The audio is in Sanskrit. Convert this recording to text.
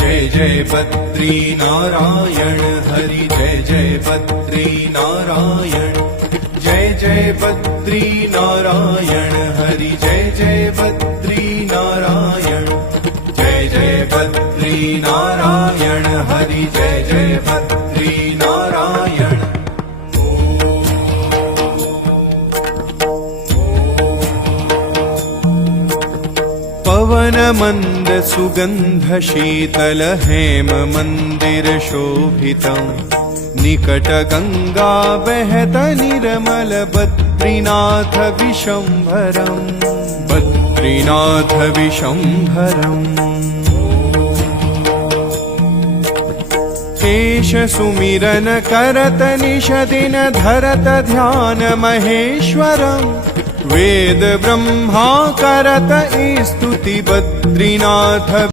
जय जय बद्री नारायण हरि जय जय बद्री नारायण जय जय बद्री नारायण हरि जय जय बद्री नारायण जय जय बद्री नारायण हरि जय जय बद्री नारायण पवन मंद सुगंध शीतल हेम मंदिर शोभितं निकट गंगा बहत निर्मल बद्रीनाथ विशंभरम् बद्रीनाथ विशंभरम् शेष सुमिरन करत निश दिन धरत ध्यान महेश्वरम् वेद ब्रह्मा करत स्तुति बद्रीनाथ